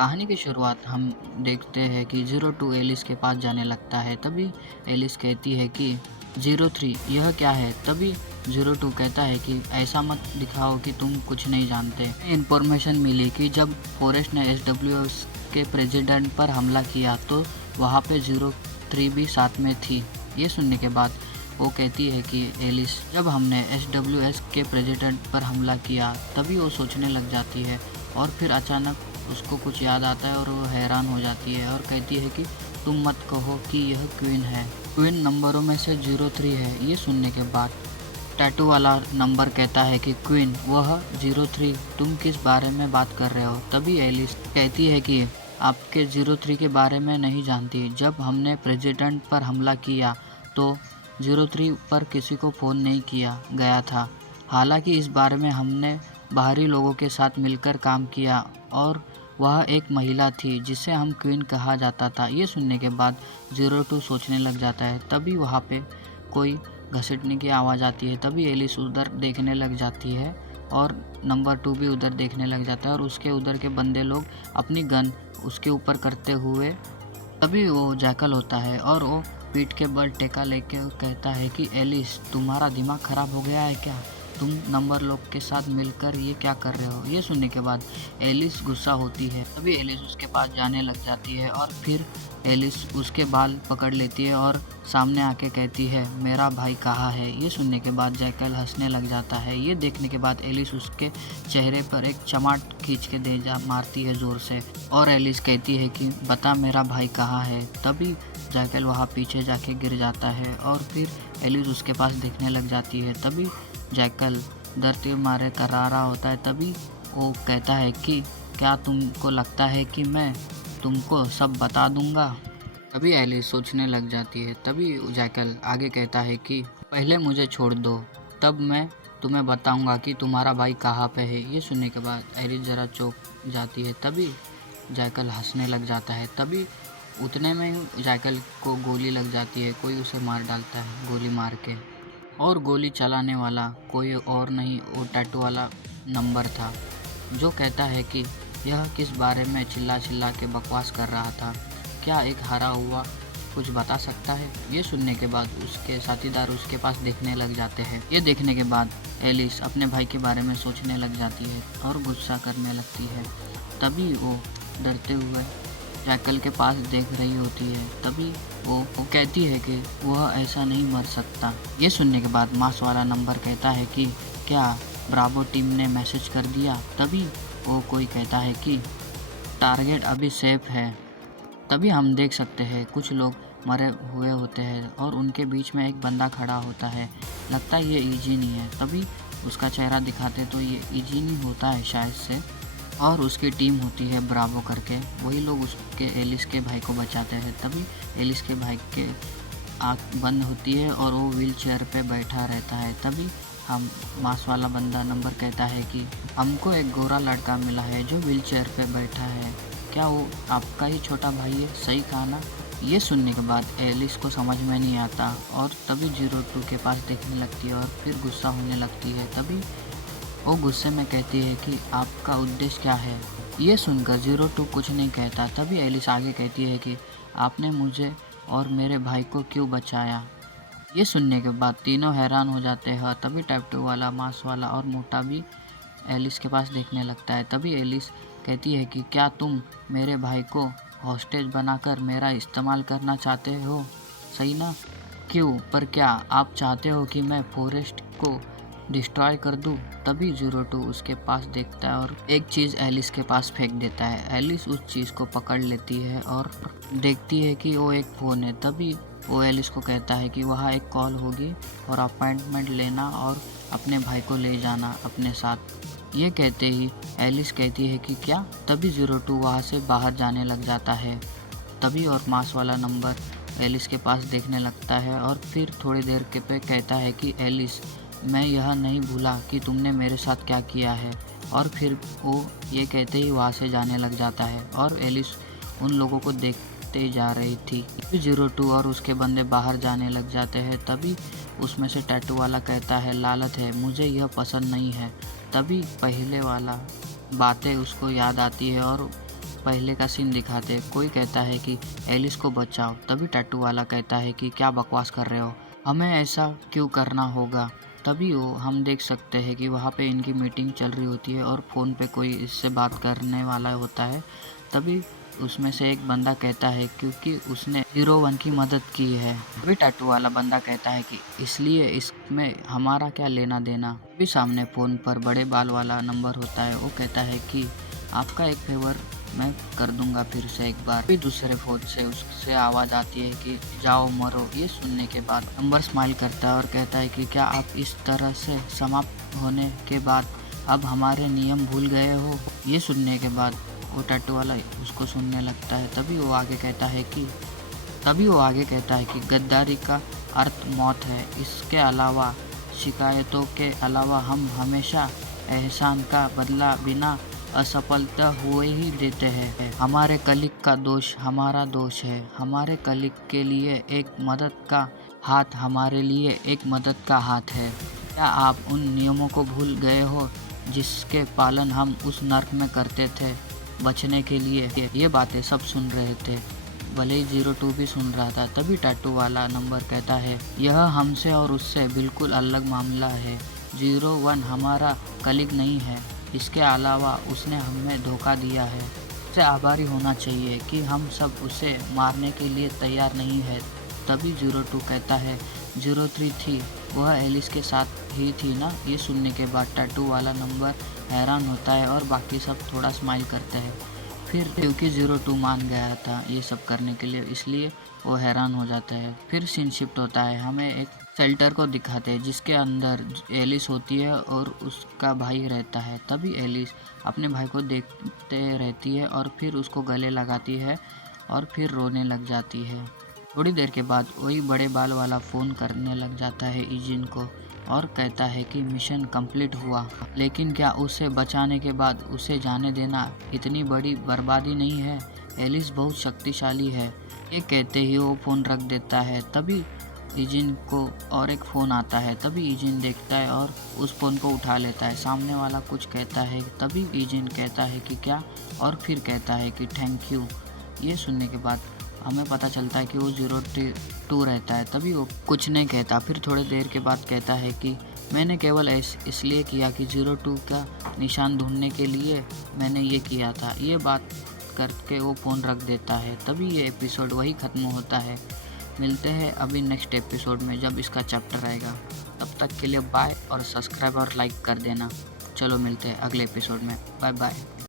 कहानी की शुरुआत हम देखते हैं कि ज़ीरो टू एलिस के पास जाने लगता है। तभी एलिस कहती है कि ज़ीरो थ्री यह क्या है? तभी ज़ीरो टू कहता है कि ऐसा मत दिखाओ कि तुम कुछ नहीं जानते। इन्फॉर्मेशन मिली कि जब फॉरेस्ट ने एसडब्ल्यूएस के प्रेसिडेंट पर हमला किया तो वहाँ पे ज़ीरो थ्री भी साथ में थी। ये सुनने के बाद वो कहती है कि एलिस, जब हमने एसडब्ल्यूएस के प्रेसिडेंट पर हमला किया तभी वो सोचने लग जाती है और फिर अचानक उसको कुछ याद आता है और वो हैरान हो जाती है और कहती है कि तुम मत कहो कि यह क्वीन है। क्वीन नंबरों में से ज़ीरो थ्री है। ये सुनने के बाद टैटू वाला नंबर कहता है कि क्वीन वह ज़ीरो थ्री, तुम किस बारे में बात कर रहे हो? तभी एलिस कहती है कि आपके ज़ीरो थ्री के बारे में नहीं जानती। जब हमने प्रेसिडेंट पर हमला किया तो ज़ीरो थ्री पर किसी को फ़ोन नहीं किया गया था। हालांकि इस बारे में हमने बाहरी लोगों के साथ मिलकर काम किया और वह एक महिला थी जिसे हम क्वीन कहा जाता था। ये सुनने के बाद ज़ीरो टू सोचने लग जाता है। तभी वहाँ पे कोई घसीटने की आवाज़ आती है। तभी एलिस उधर देखने लग जाती है और नंबर टू भी उधर देखने लग जाता है और उसके उधर के बंदे लोग अपनी गन उसके ऊपर करते हुए, तभी वो जैकल होता है और वो पीठ के बल टेका लेके कहता है कि एलिस, तुम्हारा दिमाग खराब हो गया है क्या? तुम नंबर लोग के साथ मिलकर ये क्या कर रहे हो? ये सुनने के बाद एलिस गुस्सा होती है। तभी एलिस उसके पास जाने लग जाती है और फिर एलिस उसके बाल पकड़ लेती है और सामने आके कहती है, मेरा भाई कहाँ है? ये सुनने के बाद जैकल हंसने लग जाता है। ये देखने के बाद एलिस उसके चेहरे पर एक चमाट खींच के दे जा मारती है ज़ोर से और एलिस कहती है कि बता मेरा भाई कहाँ है? तभी जैकल वहाँ पीछे जाके गिर जाता है और फिर एलिस उसके पास देखने लग जाती है। तभी जैकल डरते मारे करा रहा होता है। तभी वो कहता है कि क्या तुमको लगता है कि मैं तुमको सब बता दूंगा? तभी एलिस सोचने लग जाती है। तभी जैकल आगे कहता है कि पहले मुझे छोड़ दो, तब मैं तुम्हें बताऊंगा कि तुम्हारा भाई कहाँ पे है। ये सुनने के बाद एलिस ज़रा चौंक जाती है। तभी जैकल हंसने लग जाता है। तभी उतने में ही जैकल को गोली लग जाती है। कोई उसे मार डालता है गोली मार के और गोली चलाने वाला कोई और नहीं, वो टैटू वाला नंबर था जो कहता है कि यह किस बारे में चिल्ला चिल्ला के बकवास कर रहा था? क्या एक हारा हुआ कुछ बता सकता है? ये सुनने के बाद उसके साथीदार उसके पास देखने लग जाते हैं। ये देखने के बाद एलिस अपने भाई के बारे में सोचने लग जाती है और गुस्सा करने लगती है। तभी वो डरते हुए जैकल के पास देख रही होती है। तभी वो कहती है कि वह ऐसा नहीं मर सकता। ये सुनने के बाद मास वाला नंबर कहता है कि क्या ब्रावो टीम ने मैसेज कर दिया? तभी वो कोई कहता है कि टारगेट अभी सेफ है। तभी हम देख सकते हैं कुछ लोग मरे हुए होते हैं और उनके बीच में एक बंदा खड़ा होता है। लगता है ये ईजीनी है। तभी उसका चेहरा दिखाते तो ये ईजीनी होता है शायद से, और उसकी टीम होती है ब्रावो करके। वही लोग उसके एलिस के भाई को बचाते हैं। तभी एलिस के भाई के आँख बंद होती है और वो व्हील चेयर पर बैठा रहता है। तभी हम मास वाला बंदा नंबर कहता है कि हमको एक गोरा लड़का मिला है जो व्हील चेयर पर बैठा है। क्या वो आपका ही छोटा भाई है? सही कहा ना? ये सुनने के बाद एलिस को समझ में नहीं आता और तभी ज़ीरो टू के पास देखने लगती है और फिर गुस्सा होने लगती है। तभी वो गुस्से में कहती है कि आपका उद्देश्य क्या है? ये सुनकर ज़ीरो टू कुछ नहीं कहता। तभी एलिस आगे कहती है कि आपने मुझे और मेरे भाई को क्यों बचाया? ये सुनने के बाद तीनों हैरान हो जाते हैं। तभी टैटू वाला, मांस वाला और मोटा भी एलिस के पास देखने लगता है। तभी एलिस कहती है कि क्या तुम मेरे भाई को हॉस्टेज बनाकर मेरा इस्तेमाल करना चाहते हो? सही ना? क्यों? पर क्या आप चाहते हो कि मैं फॉरेस्ट को डिस्ट्रॉय कर दूं? तभी ज़ीरो टू उसके पास देखता है और एक चीज़ एलिस के पास फेंक देता है। एलिस उस चीज़ को पकड़ लेती है और देखती है कि वो एक फ़ोन है। तभी वो एलिस को कहता है कि वहाँ एक कॉल होगी और अपॉइंटमेंट लेना और अपने भाई को ले जाना अपने साथ। ये कहते ही एलिस कहती है कि क्या? तभी ज़ीरो टू वहाँ से बाहर जाने लग जाता है। तभी और मास वाला नंबर एलिस के पास देखने लगता है और फिर थोड़ी देर के पे कहता है कि एलिस, मैं यह नहीं भूला कि तुमने मेरे साथ क्या किया है। और फिर वो ये कहते ही वहाँ से जाने लग जाता है और एलिस उन लोगों को देखते जा रही थी। ज़ीरो टू और उसके बंदे बाहर जाने लग जाते हैं। तभी उसमें से टैटू वाला कहता है, लालच है, मुझे यह पसंद नहीं है। तभी पहले वाला बातें उसको याद आती है और पहले का सीन दिखाते। कोई कहता है कि एलिस को बचाओ, तभी टैटू वाला कहता है कि क्या बकवास कर रहे हो, हमें ऐसा क्यों करना होगा। तभी वो हम देख सकते हैं कि वहाँ पे इनकी मीटिंग चल रही होती है और फ़ोन पे कोई इससे बात करने वाला होता है। तभी उसमें से एक बंदा कहता है क्योंकि उसने 01 की मदद की है। तभी टैटू वाला बंदा कहता है कि इसलिए इसमें हमारा क्या लेना देना। भी सामने फ़ोन पर बड़े बाल वाला नंबर होता है, वो कहता है कि आपका एक फेवर मैं कर दूंगा फिर से एक बार। फिर दूसरे फ़ोन से उससे आवाज़ आती है कि जाओ मरो। ये सुनने के बाद नंबर स्माइल करता है और कहता है कि क्या आप इस तरह से समाप्त होने के बाद अब हमारे नियम भूल गए हो। ये सुनने के बाद वो टैटू वाला उसको सुनने लगता है। तभी वो आगे कहता है कि गद्दारी का अर्थ मौत है। इसके अलावा शिकायतों के अलावा हम हमेशा एहसान का बदला बिना असफलता हुए ही देते हैं। हमारे कलीग का दोष हमारा दोष है। हमारे कलीग के लिए एक मदद का हाथ हमारे लिए एक मदद का हाथ है। क्या आप उन नियमों को भूल गए हो जिसके पालन हम उस नर्क में करते थे बचने के लिए। ये बातें सब सुन रहे थे, भले ही 02 भी सुन रहा था। तभी टैटू वाला नंबर कहता है यह हमसे और उससे बिल्कुल अलग मामला है। 01 हमारा कलीग नहीं है, इसके अलावा उसने हमें धोखा दिया है। उससे आभारी होना चाहिए कि हम सब उसे मारने के लिए तैयार नहीं है। तभी 02 कहता है 03 थी, वह एलिस के साथ ही थी ना। ये सुनने के बाद टैटू वाला नंबर हैरान होता है और बाकी सब थोड़ा स्माइल करते हैं। फिर क्योंकि 02 मान गया था ये सब करने के लिए, इसलिए वो हैरान हो जाता है। फिर सीन शिफ्ट होता है, हमें एक शेल्टर को दिखाते हैं जिसके अंदर एलिस होती है और उसका भाई रहता है। तभी एलिस अपने भाई को देखते रहती है और फिर उसको गले लगाती है और फिर रोने लग जाती है। थोड़ी देर के बाद वही बड़े बाल वाला फ़ोन करने लग जाता है ईजिन को और कहता है कि मिशन कंप्लीट हुआ, लेकिन क्या उसे बचाने के बाद उसे जाने देना इतनी बड़ी बर्बादी नहीं है। एलिस बहुत शक्तिशाली है। ये कहते ही वो फ़ोन रख देता है। तभी ईजिन को और एक फ़ोन आता है। तभी ईजिन देखता है और उस फ़ोन को उठा लेता है। सामने वाला कुछ कहता है। तभी ईजिन कहता है कि क्या, और फिर कहता है कि थैंक यू। ये सुनने के बाद हमें पता चलता है कि वो 02 रहता है। तभी वो कुछ नहीं कहता। फिर थोड़ी देर के बाद कहता है कि मैंने केवल इसलिए किया कि 02 का निशान ढूंढने के लिए मैंने ये किया था। ये बात करके वो फ़ोन रख देता है। तभी ये एपिसोड वही ख़त्म होता है। मिलते हैं अभी नेक्स्ट एपिसोड में जब इसका चैप्टर आएगा। तब तक के लिए बाय और सब्सक्राइब और लाइक कर देना। चलो मिलते हैं अगले एपिसोड में। Bye bye.